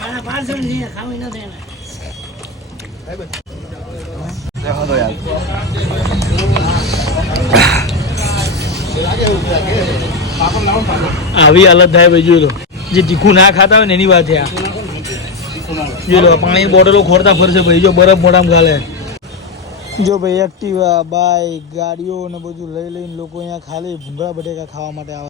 મારા પાર્સલ છે ખાવી નથી આવી હાલત થાય ભાઈ જોઈ લો. જે તીખું ના ખાતા હોય ને એની વાત છે આ. જોઈ લો પાણી બોટલો ખોરતા ફરશે ભાઈ. જો બરફ મોઢામાં ગાલે. જો ભાઈ એક્ટિવા બાઇક ગાડીઓ ને બધું લઈ લઈને લોકો અહીંયા ખાલી ભૂંગળા બટેકા ખાવા માટે આવે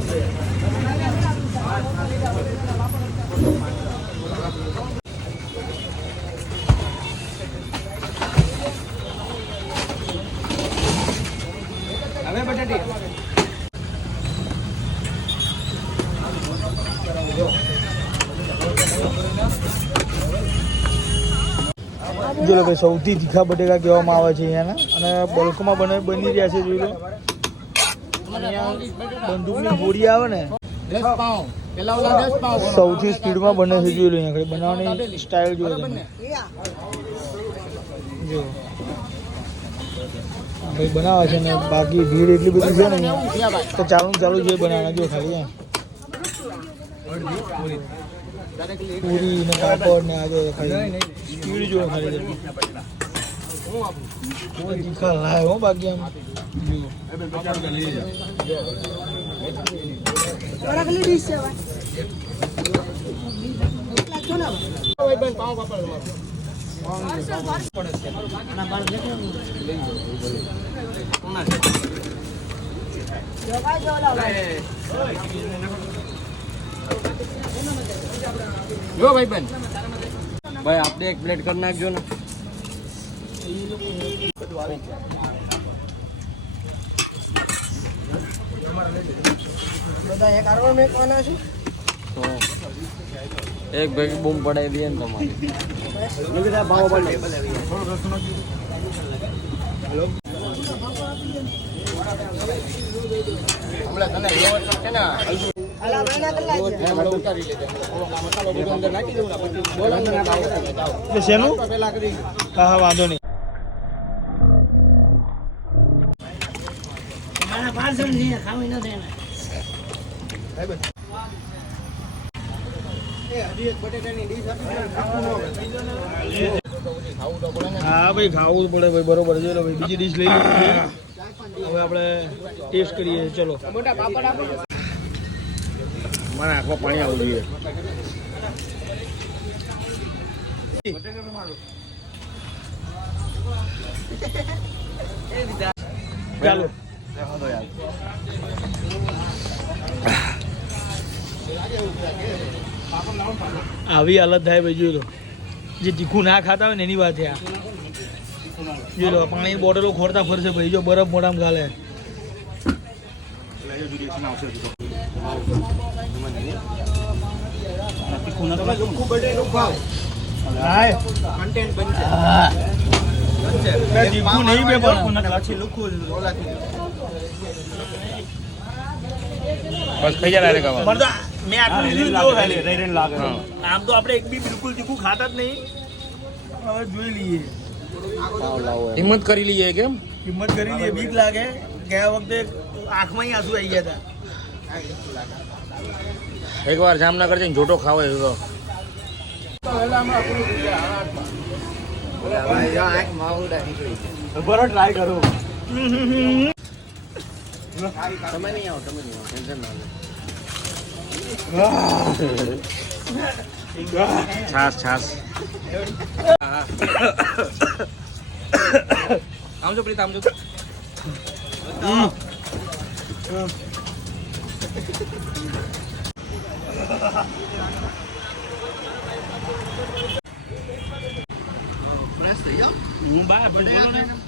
જો લોકો સૌથી તીખા બટેકા કહેવામાં આવે છે અહીંયાના. અને બલ્કમાં બને બની રહ્યા છે, જોઈ લો. બંદૂકની ગોળી આવે ને. સૌથી સ્પીડમાં બને છે, જોઈ લો અહીંયા બનાવવાની સ્ટાઇલ જોઈ તમે જો. ભાઈ બનાવે છે ને, બાકી ભીડ એટલી બધી છે ને તો ચાલુ ચાલુ છે, બનાવવાના. જો ખાલી પૂરી ને પાપડ ને આજે ખાલી સ્પીડ જો ખાલી. તીખા લાય હો બાકી આમ જુઓ જો ભાઈ બેન. ભાઈ આપણે એક પ્લેટ કરી નાખજો ને. બધા એક ભેગી બૂમ પડાવી દઈએ ને તમારે. હમણાં તને વ્યવસ્થિત છે ને હમણાં ઉતારી લેજે. ઓલો મસાલો બધો અંદર નાખી દઉં ને પછી બોલો અંદર નાખી દઉં. એટલે શેનું હા વાંધો નહીં. ભાઈ ખાવું જ પડે ભાઈ બરોબર છે. ભાઈ બીજી ડીશ લઈ હવે આપણે ટેસ્ટ કરીએ ચલો. મને આંખમાં પાણી ચાલો. આવી હાલત થાય ભાઈ, જોઈ જે તીખું ના ખાતા હોય ને એની વાત આ. લો પાણી બોટલો ખોરતા ફરશે ભાઈ. જો બરફ મોઢામાં ગાલે આમ તો આપણે એક બી બિલકુલ તીખું ખાતા જ નહીં હવે જોઈ લઈએ હિંમત કરી લઈએ કેમ? હિંમત કરી લઈએ, બીક લાગે. ગયા વખતે આંખમાં આંસુ આવી ગયા હતા. એકવાર જામનગર જઈને જોટો ખાવો એ તો. બરો ટ્રાય કરો. તમે નહીં આવો તમે નહીં આવો ટેન્શન ના લો. છાસ છાસ આમજો પ્રીત આમજો બા બોલો ને.